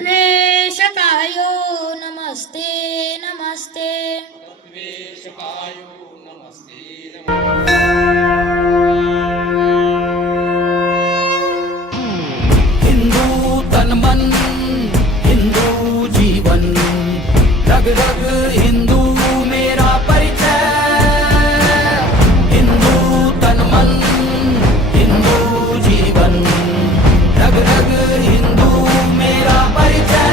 पतत्वेशकायो नमस्ते नमस्ते। तत्वेशकायो नमस्ते हिंदू तन मन हिंदू जीवन रग रग हिंदू मेरा परिचय हिंदू तन मन हिंदू जीवन रग रग हिंदू मेरा परिचय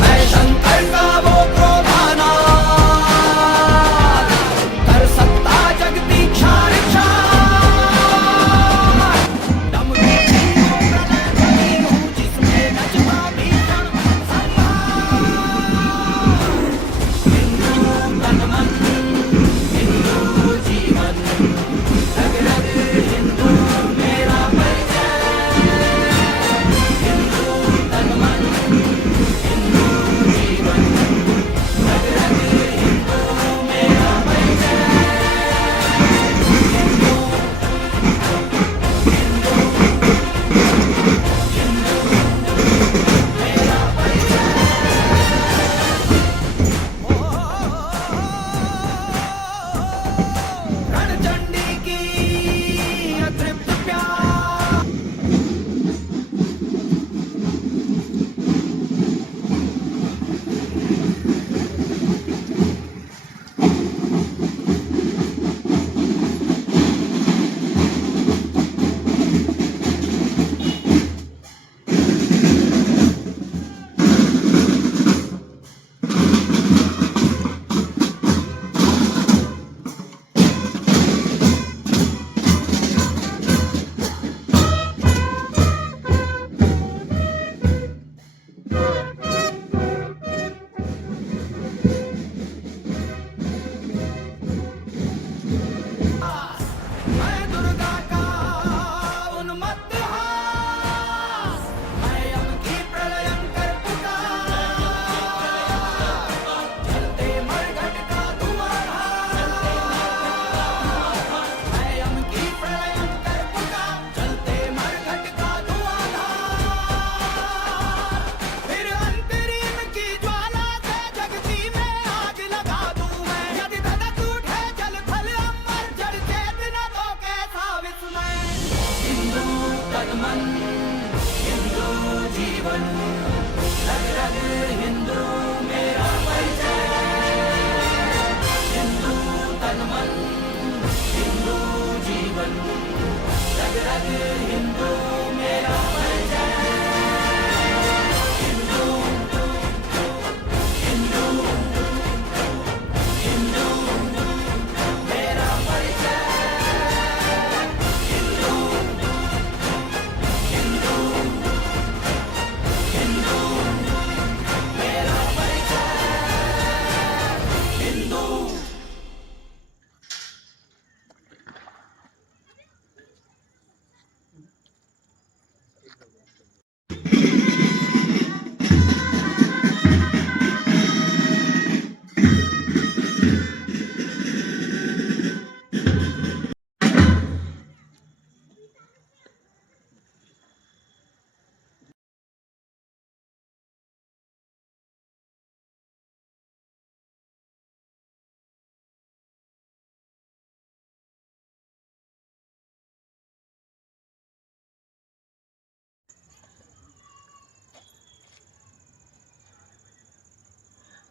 मैं शंकर का वो क्रोधानाथ कर सकता जगती क्षार रणचंडी की अतृप्त प्यार मैं दुर्गा का उन्मत्त हास मैं यम की प्रलयंकर पुकार चलते मरघट का धुआं मैं यम की प्रलयंकर पुकार चलते मरघट का धुआं फिर अंतरीम की ज्वाला से जगती में आग लगा दूं मैं यदि धधक उठे जल थल अमर जड़ चेतना तो कैसा विस्मय हिंदू तन मन हिंदू जीवन रग रग हिंदू मेरा परिचय हिंदू तन मन हिंदू जीवन रग रग हिंदू मेरा परिचय हिंदू हिंदू हिंदू मेरा परिचय हिंदू हिंदू हिंदू मेरा परिचय हिंदू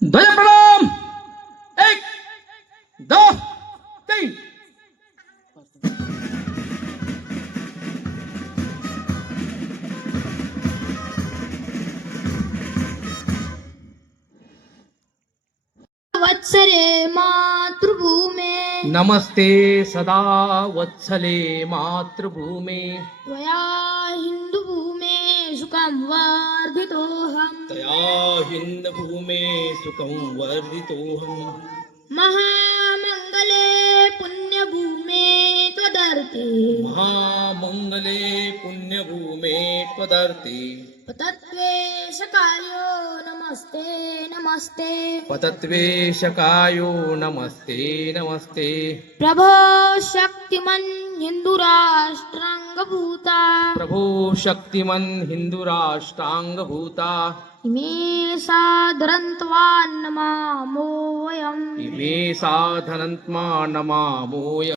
ध्वज प्रणाम 1 2 3 वत्सरे मातृभूमे नमस्ते सदा वत्सले मातृभूमे त्वया हिन्दुभूमे सुखं वर्धितोऽहम् तया हिन्दभूमे सुखं वर्धितोऽहम् महामङ्गले पुण्यभूमे त्वदर्थे महामङ्गले पुण्यभूमे त्वदर्थे पतत्वेशकायो नमस्ते नमस्ते। पतत्वेशकायो नमस्ते नमस्ते। प्रभो शक्तिमन् हिंदू राष्ट्रांगभूता प्रभो शक्तिमन् हिंदू राष्ट्रांगभूता इमे साधरन्त्वान्नमामोऽयम् इमे साधनन्त्मा नमामोय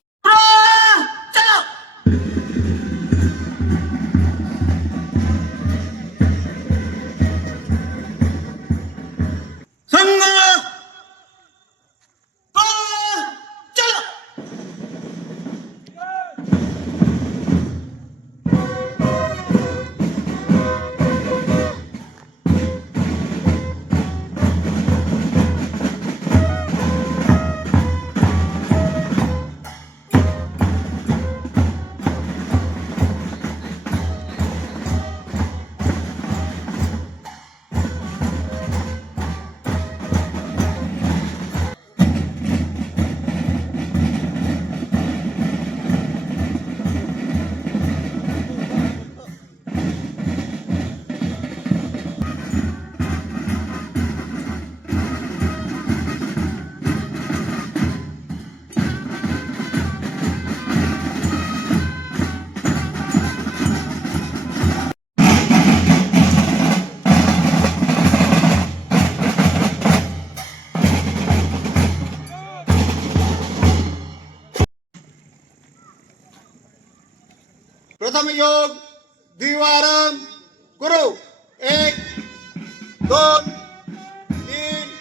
संघ चलो. प्रथम योग द्विवारम गुरु 1 2 3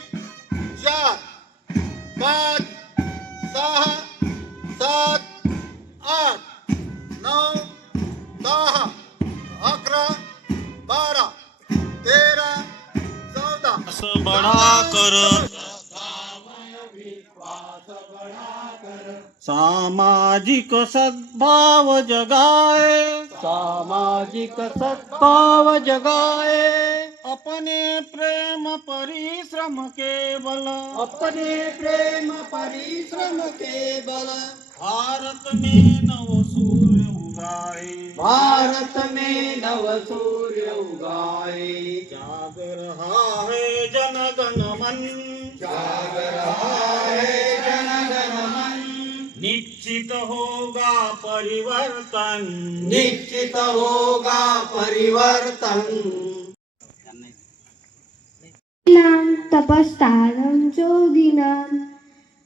4 5 6 7 8 9 10 11 12 13 14 बड़ा कर सामाजिक सद्भाव जगाए, सामाजिक सद्भाव जगाए, अपने प्रेम परिश्रम के बल, अपने प्रेम परिश्रम के बल भारत में नव सूर्य उगाए, भारत में नव सूर्य उगाए, जाग रहा है जनगण मन, जाग रहा है जनगण मन, निश्चित होगा परिवर्तन, निश्चित होगा परिवर्तन। नाम तपस्तारं जोगिनां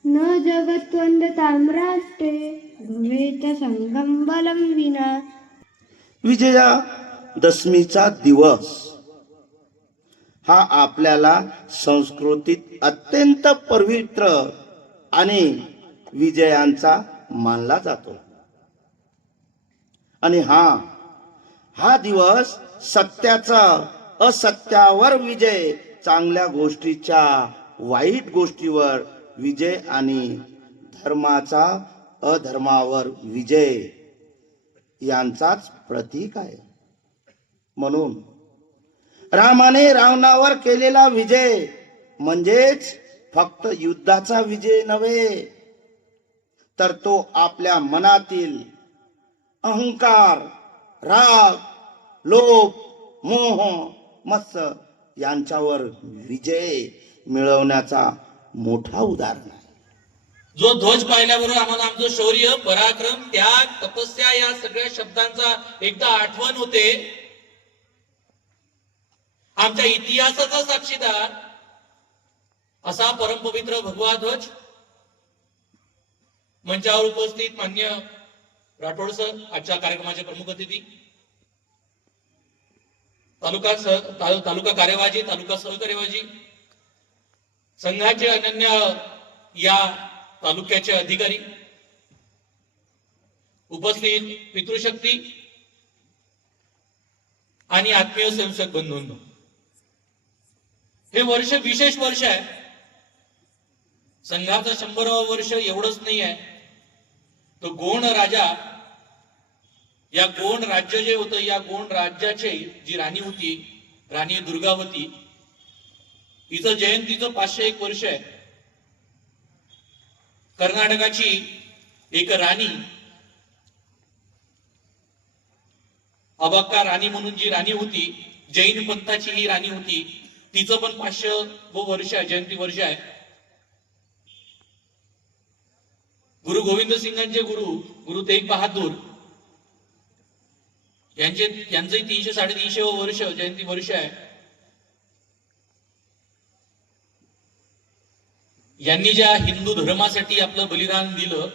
न जगत्वन्दतां राष्ट्रे भवेत संगम बलं विना. विजयादशमीचा दिवस हा आपल्याला संस्कृतीत अत्यंत पवित्र आणि विजयांचा मानला जातो. आणि हा दिवस सत्याचा असत्यावर विजय, चांगल्या गोष्टीच्या वाईट गोष्टीवर विजय आणि धर्माचा अधर्मावर विजय यांचाच प्रतीक आहे. म्हणून रामाने रावणावर केलेला विजय म्हणजेच फक्त युद्धाचा विजय नव्हे, तर तो आपल्या मनातील अहंकार, राग, लोभ, मोह, मत्सर यांच्यावर विजय मिळवण्याचा मोठा उदाहरण आहे. जो ध्वज पाहिल्याबरोबर आम्हाला आमचं शौर्य, पराक्रम, त्याग, तपस्या या सगळ्या शब्दांचा एकदा आठवण होते. आमच्या इतिहासाचा साक्षीदार असा परमपवित्र भगवा ध्वज. मंचावर उपस्थित मान्य राठोड सर, आजच्या कार्यक्रमाचे प्रमुख अतिथी, तालुका कार्यवाजी, तालुका सहकार्यवाजी, संघाचे अनन्य या तालुक्याचे अधिकारी, उपस्थित पितृशक्ती आणि आत्मीय स्वयंसेवक बंधूंनो, हे वर्ष विशेष वर्ष आहे. संघाचं 100वे वर्ष एवढंच नाही आहे, तो गोंड राजा, या गोंड राज्य जे होतं, या गोंड राज्याची जी राणी होती, राणी दुर्गावती, हिचं जयंतीचं 501 वर्ष आहे. कर्नाटकाची एक राणी, अबक्का राणी म्हणून जी राणी होती, जैन पंथाची ही राणी होती, तिचं पण 500व वर्ष आहे, जयंती वर्ष आहे. गुरु गोविंद सिंगांचे गुरु तेग बहादूर यांचंही 300-350 वर्ष जयंती वर्ष आहे. यांनी ज्या हिंदू धर्मासाठी आपलं बलिदान दिलं,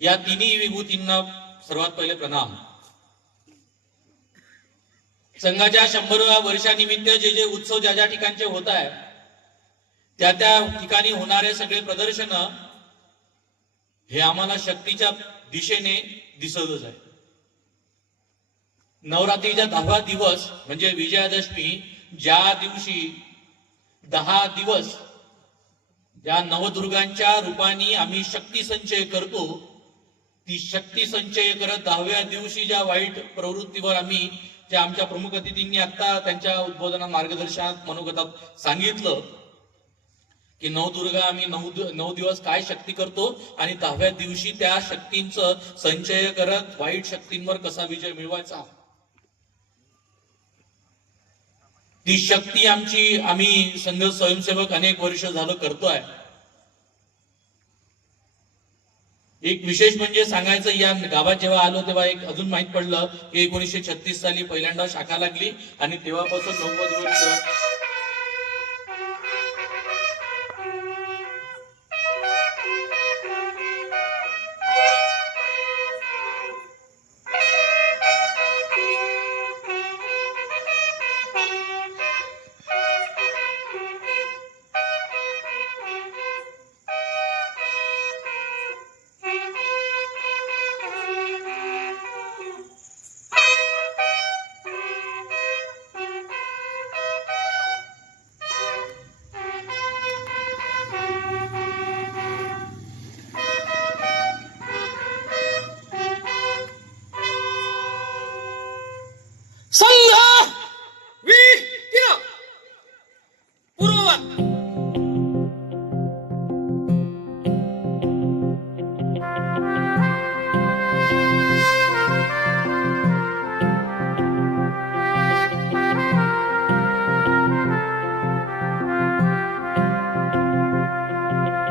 या तिन्ही विभूतींना सर्वात पहिले प्रणाम. संघाच्या 100व्या वर्षानिमित्त जे उत्सव ज्या ठिकाणचे होत आहे, त्या ठिकाणी होणारे सगळे प्रदर्शन हे आम्हाला शक्तीच्या दिशेने दिसतच आहे. नवरात्रीचा 10वा दिवस म्हणजे विजयादशमी, ज्या दिवशी 10 दिवस ज्या नवदुर्गांच्या रूपाने आम्ही शक्ती संचय करतो, ती शक्ती संचय करत 10व्या दिवशी ज्या वाईट प्रवृत्तीवर आम्ही, ज्या आमच्या प्रमुख अतिथींनी आता त्यांच्या उद्बोधनात मार्गदर्शनात मनोगतात सांगितलं की नवदुर्गा आम्ही 9 दिवस काय शक्ती करतो आणि 10व्या दिवशी त्या शक्तींचं संचय करत वाईट शक्तींवर कसा विजय मिळवायचा. ती शक्ती आम्ही संघ स्वयंसेवक अनेक वर्ष झालं करतोय. एक विशेष म्हणजे सांगायचं, या गावात जेव्हा आलो तेव्हा एक अजून माहित पडलं की 1936 साली पहिल्यांदा शाखा लागली आणि तेव्हापासून 90 वर्ष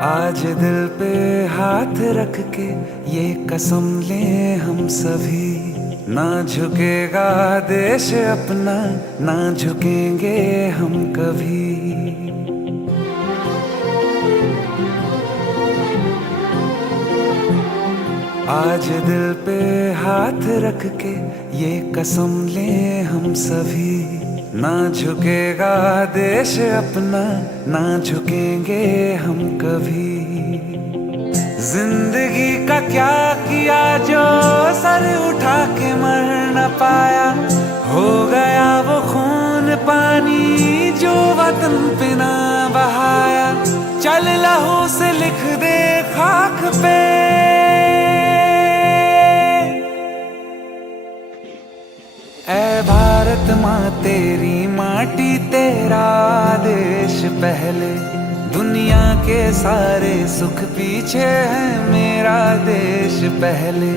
आज दिल पे हाथ रख के ये कसम ले हम सभी, ना झुकेगा देश अपना, ना झुकेंगे हम कभी. आज दिल पे हाथ रख के ये कसम ले हम सभी, ना झुकेगा देश अपना, ना झुकेंगे हम कभी. जिंदगी का क्या किया जो सर उठा के मर न पाया, हो गया वो खून पानी जो वतन पे ना बहाया. चल लहू से लिख दे खाक पे, ऐ भारत माँ तेरी माटी तेरा देश पहले, दुनिया के सारे सुख पीछे है मेरा देश पहले.